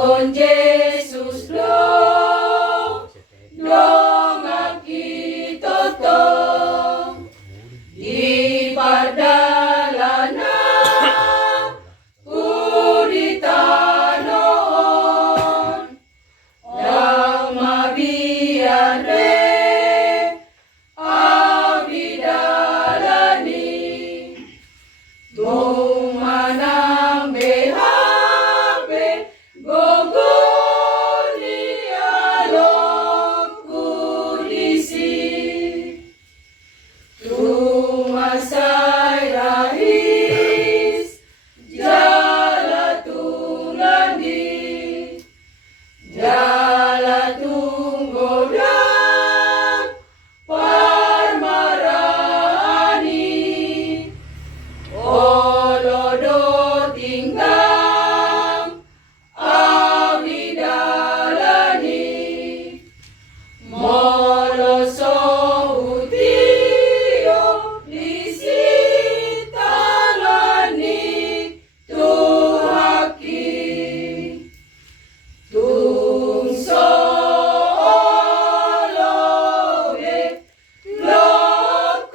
con Jesus dong akitoto di pardalana uditanon dang mabiyare abidalani tumanang behape gogoni alok kudisi tumasay rahis jalatulandi jalatunggodan parmarani olodo tinggang abidalani moloso utio disitalani tuhaki tungso olobe lokang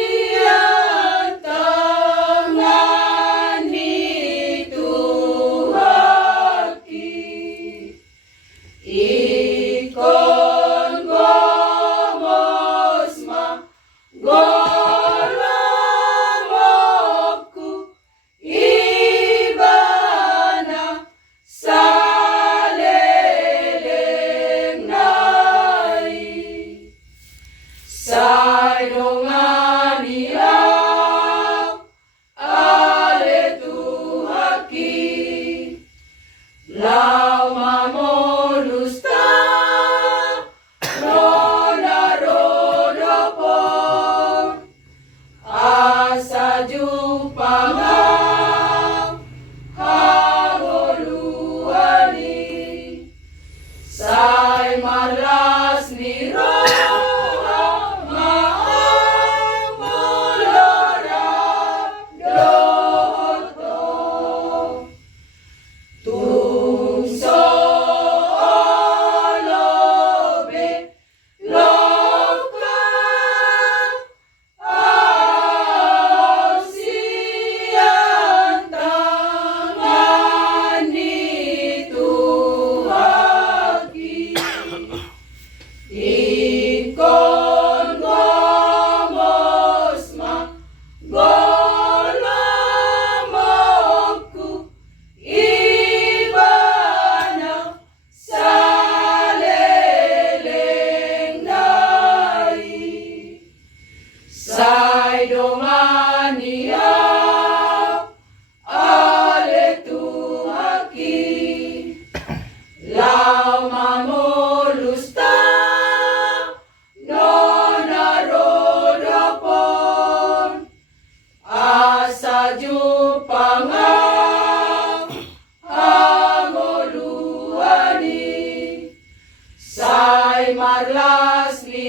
asian tangani tuhaki ikon gomosma golamoku ibana saleleng nai saidongani ale tuhaki lau mamolusta rona rodopon asa jupanga hagoluani say marlas ni roha maamolora doto tungso olobe lokang asian tangani tuhaki ikon gomosma golamoku ibana saleleng nai saidongani ale tuhaki lau mamolusta nona rodopon asa jupanga hagoluani say marlas ni